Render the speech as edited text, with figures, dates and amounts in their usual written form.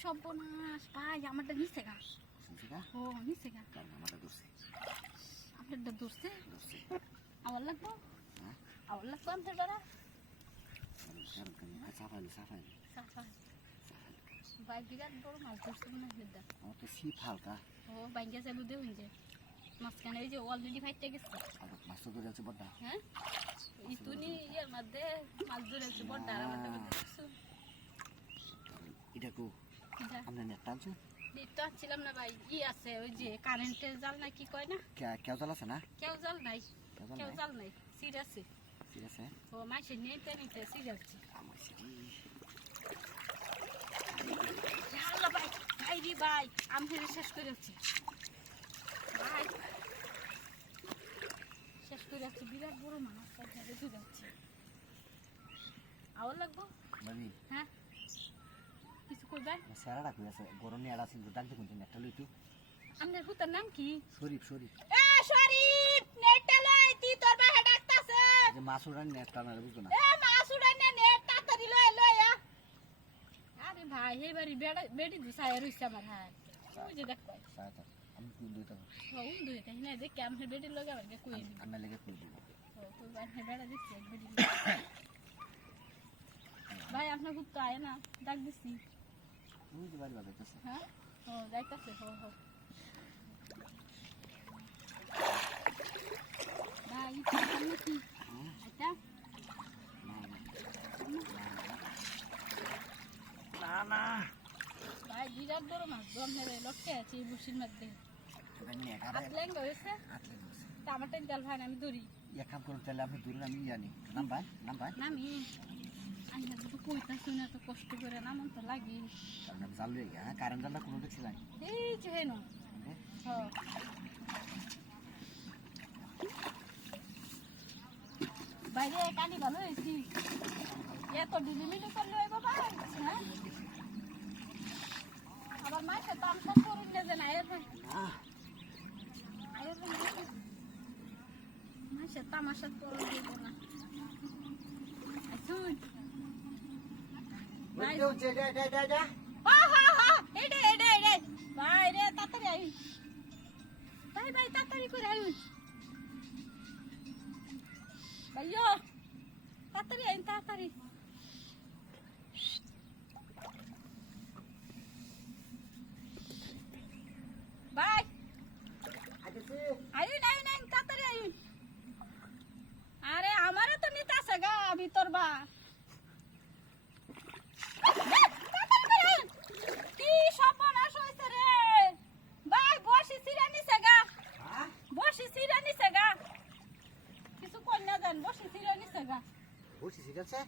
সর্বনাশ ভাই আমারটা নিচে গা ও নিচে গা আপনারটা ধরছে আবার লাগবো আবার লাগবো আপনার দ্বারা ভাই বিরাট বড় মাছ ধরছে মনে হয় ও বাইঙ্গা চালু দে হইছে মাঝখানে এই যে অলরেডি ফাইটটা গেছে হ্যাঁ ইতুনি ইয়ার মধ্যে মাছ ধরেছে বড় আমারটা মধ্যে কিছু এটা কো আমরা নেট টানছো তো ছিলাম না ভাই ই আছে ওই যে কারেন্টের জাল না কি কয় না কেউ জাল আছে না কেউ জাল নাই সিট আছে ও মাসে নিতে সিট আছে হ্যালো ভাই ভাই রে ভাই আমি শেষ করে যাচ্ছি ভাই শেষ করে যাচ্ছি বিরাট বড় মাছ ধরে যাচ্ছে আবার লাগবো হ্যাঁ কিছু করবেন সারাটা কই আছে গরমে এড়া ছিল ডাকতে কোন নেটটা লইতো আপনার পুতার নাম কি শরীফ এ শরীফ নেটটা লই তুই তোর বাহে ডাকতাছে যে মাসুরান নেটটা না বুঝছো না এ মাসুরান নেট তাড়াতাড়ি লই আরে ভাই এইবারই বেডি দিছায় রইছে আমার হাই ওই যে দেখ ভাই সাথে আমি কই দিতে ও দুইটা না যে কেমনে বেডি লগা ভাই কই আমি লাগে কই দিব ও তো ভাই বেডা দিছে বেডি ভাই আপনার কুত্তা আয় না ডাক দিছি ওই যে বাড়ি বাজাইতেছে হ্যাঁ ও যাইতাছে হো ভাই আপনি কি এটা না ভাই বিরাট বড় মাছ জমে লটকে আছে এই বসির মধ্যে আতলেন হয়েছে টমাটো ডাল ভাই আমি ধরি এক কাম করুন তাহলে আপনি দূরে আমি জানি নাম ভাই নামি আমি তো কইতাছি না তো কষ্ট করে নাম তো লাগে কারণ আমি জাল লই হ্যাঁ কারেন্ট জালটা কোনো দেখছিলাম এই যে হেন বাইরে কালি ভালো হয়েছি এত ডিলিমিটি করলে ওই বাবা হ্যাঁ আবার মাসে তো আমি সব করুন যে না মাসে তামাশা করুন দেবো না শুন ভাই রে তাড়াতাড়ি আই ভাই তাড়াতাড়ি করে আই ভাইও তাড়াতাড়ি আই তাড়াতাড়ি ভাই আই তাড়াতাড়ি আই আরে আমারে তো নিতে আসে গা ভিতর বা কি সর্বনাশ হইছে রে ভাই বসি সিরা নিছে গা কিছু কই না জান বসি সিরা নিছে গা বসি ঠিক আছে